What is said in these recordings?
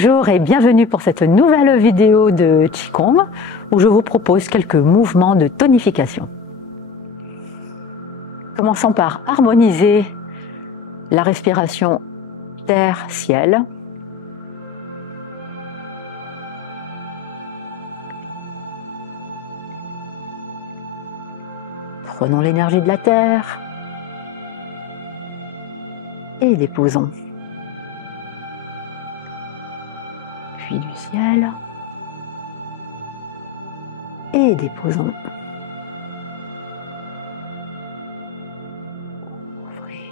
Bonjour et bienvenue pour cette nouvelle vidéo de Qigong où je vous propose quelques mouvements de tonification. Commençons par harmoniser la respiration terre-ciel. Prenons l'énergie de la terre et déposons. Puis du ciel et déposons. Ouvrez.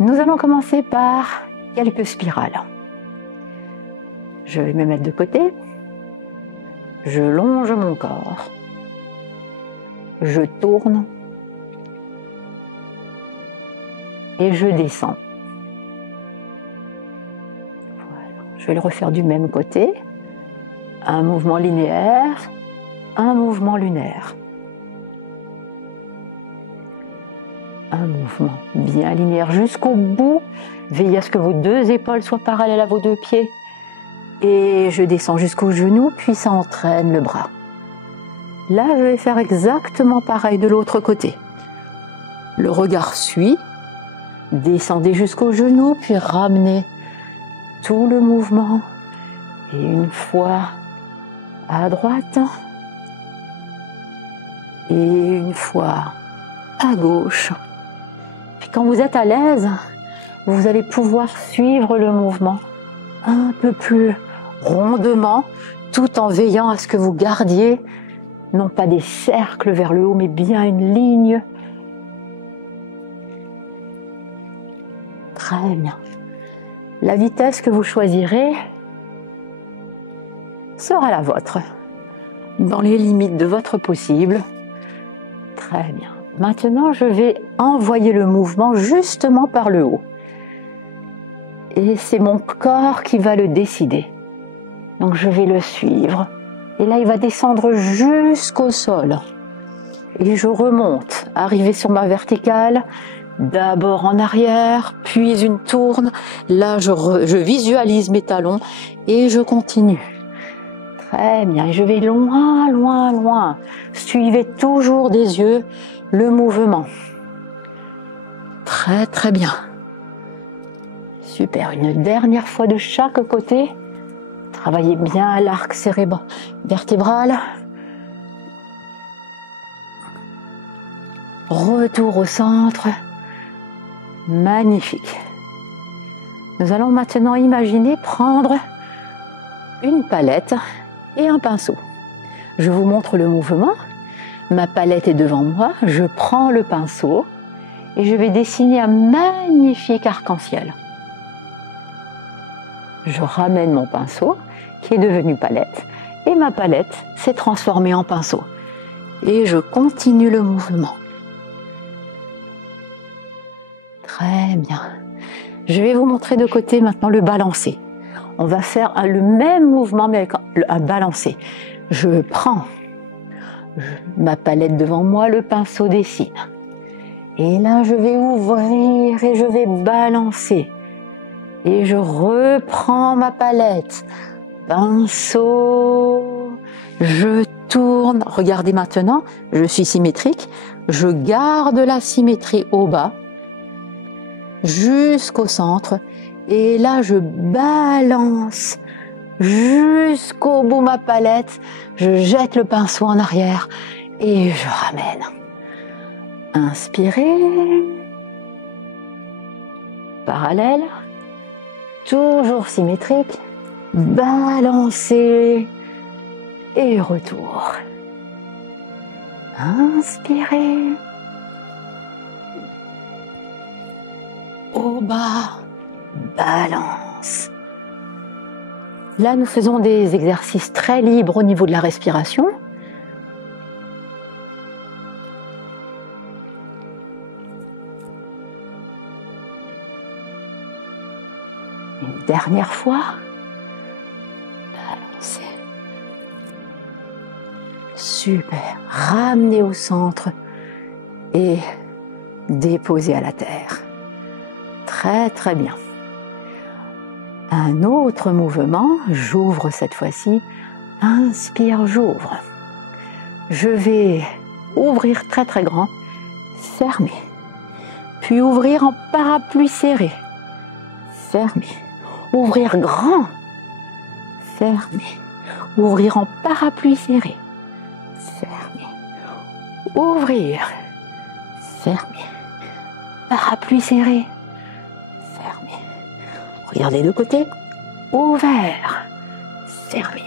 Nous allons commencer par quelques spirales. Je vais me mettre de côté, je longe mon corps, je tourne et je descends. Voilà. Je vais le refaire du même côté, un mouvement linéaire, un mouvement lunaire. Un mouvement bien linéaire jusqu'au bout, veillez à ce que vos deux épaules soient parallèles à vos deux pieds. Et je descends jusqu'au genou, puis ça entraîne le bras. Là, je vais faire exactement pareil de l'autre côté. Le regard suit, descendez jusqu'au genou, puis ramenez tout le mouvement. Et une fois à droite, et une fois à gauche. Puis quand vous êtes à l'aise, vous allez pouvoir suivre le mouvement un peu plus rondement, tout en veillant à ce que vous gardiez non pas des cercles vers le haut, mais bien une ligne. Très bien. La vitesse que vous choisirez sera la vôtre, dans les limites de votre possible. Très bien. Maintenant, je vais envoyer le mouvement justement par le haut. Et c'est mon corps qui va le décider. Donc je vais le suivre. Et là, il va descendre jusqu'au sol. Et je remonte, arriver sur ma verticale, d'abord en arrière, puis une tourne. Là, je visualise mes talons et je continue. Très bien. Et je vais loin, loin, loin. Suivez toujours des yeux le mouvement. Très, très bien. Super, une dernière fois de chaque côté. Travaillez bien l'arc vertébral. Retour au centre. Magnifique. Nous allons maintenant imaginer prendre une palette et un pinceau. Je vous montre le mouvement. Ma palette est devant moi. Je prends le pinceau et je vais dessiner un magnifique arc-en-ciel. Je ramène mon pinceau qui est devenu palette et ma palette s'est transformée en pinceau. Et je continue le mouvement. Très bien. Je vais vous montrer de côté maintenant le balancé. On va faire le même mouvement mais avec un balancé. Je prends ma palette devant moi, le pinceau dessine. Et là, je vais ouvrir et je vais balancer. Et je reprends ma palette, pinceau, je tourne. Regardez maintenant, je suis symétrique. Je garde la symétrie au bas, jusqu'au centre. Et là, je balance jusqu'au bout ma palette. Je jette le pinceau en arrière et je ramène. Inspirez. Parallèle. Toujours symétrique, balancez et retour. Inspirez. Au bas, balance. Là, nous faisons des exercices très libres au niveau de la respiration. Une dernière fois. Super. Ramenez au centre et déposez à la terre. Très très bien. Un autre mouvement, j'ouvre cette fois-ci. Inspire, j'ouvre. Je vais ouvrir très très grand, fermer. Puis ouvrir en parapluie serré. Fermer. Ouvrir grand. Fermer. Ouvrir en parapluie serré. Fermer. Ouvrir. Fermer. Parapluie serré. Fermer. Regardez de côté. Ouvert. Fermé.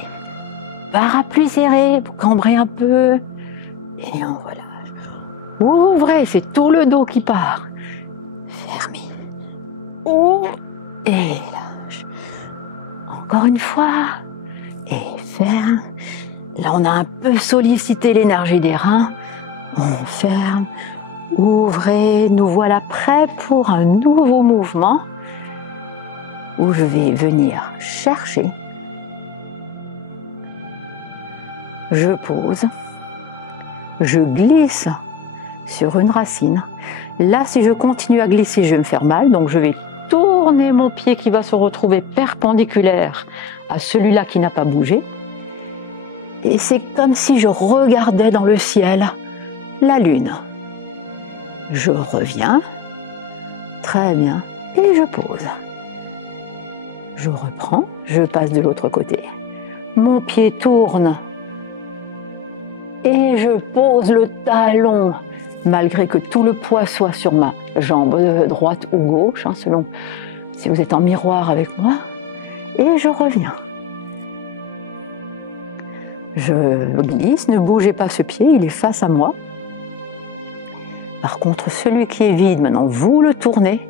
Parapluie serré pour cambrer un peu. Et on relâche. Ouvrez, c'est tout le dos qui part. Fermé. Ouvre et lâche. Encore une fois. Et ferme. Là, on a un peu sollicité l'énergie des reins. On ferme. Ouvrez. Nous voilà prêts pour un nouveau mouvement où je vais venir chercher. Je pose. Je glisse sur une racine. Là, si je continue à glisser, je vais me faire mal. Donc, je vais tourner mon pied qui va se retrouver perpendiculaire à celui-là qui n'a pas bougé. Et c'est comme si je regardais dans le ciel la lune. Je reviens. Très bien. Et je pose. Je reprends. Je passe de l'autre côté. Mon pied tourne. Et je pose le talon, malgré que tout le poids soit sur ma jambe droite ou gauche, selon si vous êtes en miroir avec moi. Et je reviens. Je glisse, ne bougez pas ce pied, il est face à moi. Par contre, celui qui est vide, maintenant, vous le tournez.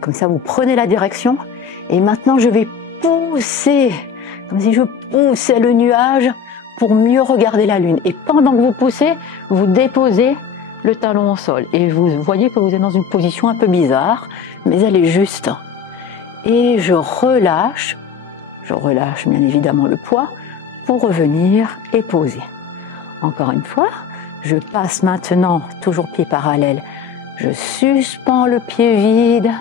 Comme ça, vous prenez la direction. Et maintenant, je vais pousser, comme si je poussais le nuage pour mieux regarder la lune. Et pendant que vous poussez, vous déposez le talon au sol. Et vous voyez que vous êtes dans une position un peu bizarre, mais elle est juste. Et je relâche bien évidemment le poids pour revenir et poser. Encore une fois, je passe maintenant, toujours pied parallèle, je suspends le pied vide,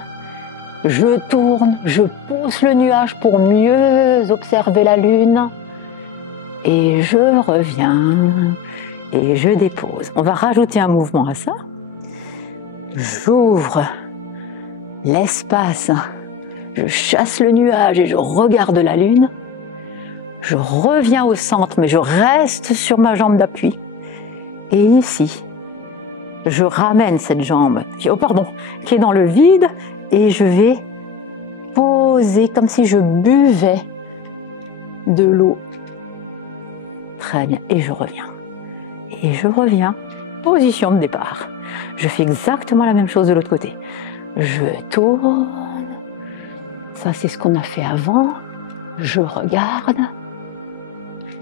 je tourne, je pousse le nuage pour mieux observer la lune. Et je reviens et je dépose. On va rajouter un mouvement à ça. J'ouvre l'espace, je chasse le nuage et je regarde la lune. Je reviens au centre, mais je reste sur ma jambe d'appui. Et ici, je ramène cette jambe qui est dans le vide et je vais poser comme si je buvais de l'eau. Très bien. Et je reviens. Et je reviens. Position de départ. Je fais exactement la même chose de l'autre côté. Je tourne. Ça, c'est ce qu'on a fait avant. Je regarde.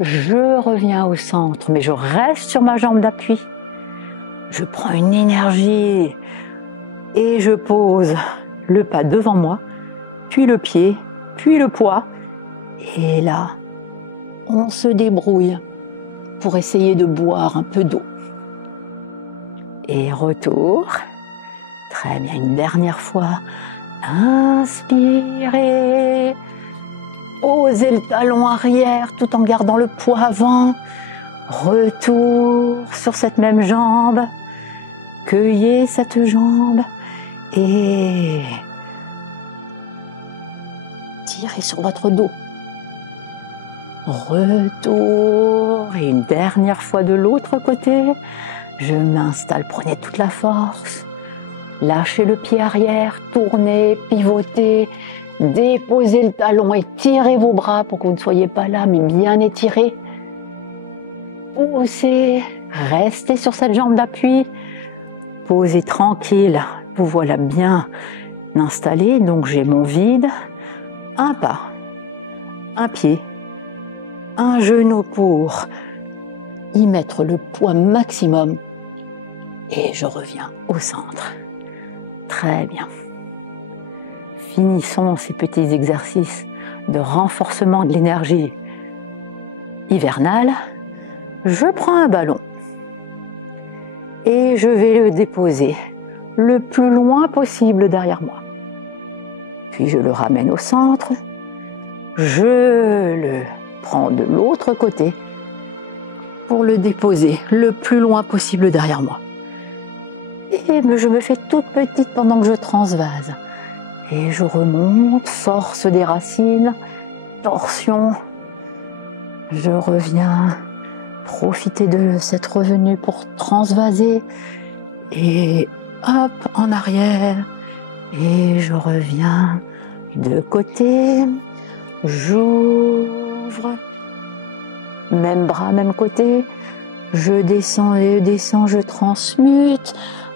Je reviens au centre, mais je reste sur ma jambe d'appui. Je prends une énergie et je pose le pas devant moi, puis le pied, puis le poids. Et là, on se débrouille pour essayer de boire un peu d'eau. Et retour. Très bien, une dernière fois. Inspirez. Posez le talon arrière tout en gardant le poids avant. Retour sur cette même jambe. Cueillez cette jambe. Et tirez sur votre dos. Retour. Et une dernière fois de l'autre côté. Je m'installe, prenez toute la force. Lâchez le pied arrière, tournez, pivotez, déposez le talon, étirez vos bras pour que vous ne soyez pas là, mais bien étirés. Poussez, restez sur cette jambe d'appui. Posez tranquille, vous voilà bien installé. Donc j'ai mon vide, un pas, un pied, un genou pour y mettre le poids maximum. Et je reviens au centre. Très bien. Finissons ces petits exercices de renforcement de l'énergie hivernale. je prends un ballon et je vais le déposer le plus loin possible derrière moi. Puis je le ramène au centre, je le prends de l'autre côté pour le déposer le plus loin possible derrière moi. Et je me fais toute petite pendant que je transvase. Et je remonte, force des racines, torsion. Je reviens profiter de cette revenue pour transvaser. Et hop, en arrière. Et je reviens de côté. J'ouvre. Même bras, même côté. Je descends et descends, je transmute.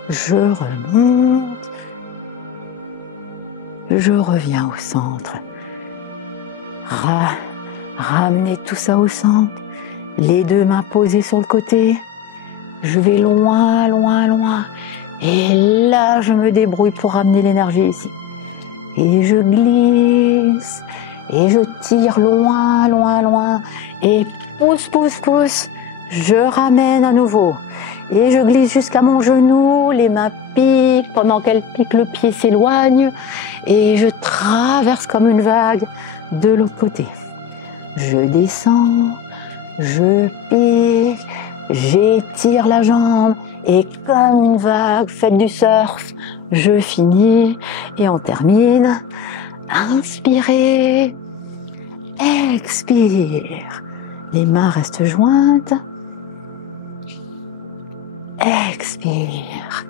Je remonte. Je reviens au centre. Ramenez tout ça au centre. Les deux mains posées sur le côté. Je vais loin, loin, loin. Et là, je me débrouille pour ramener l'énergie ici. Et je glisse. Et je tire loin, loin, loin. Et pousse, pousse, pousse. Je ramène à nouveau. Et je glisse jusqu'à mon genou. Les mains piquent. Pendant qu'elles piquent, le pied s'éloigne. Et je traverse comme une vague de l'autre côté. Je descends. Je pique. J'étire la jambe. Et comme une vague, faites du surf. Je finis. Et on termine. Inspirez. Expire. Les mains restent jointes. Expire.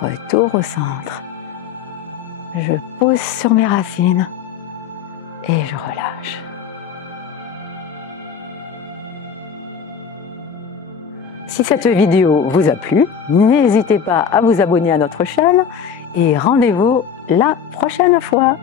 Retour au centre. Je pousse sur mes racines et je relâche. Si cette vidéo vous a plu, n'hésitez pas à vous abonner à notre chaîne et rendez-vous la prochaine fois.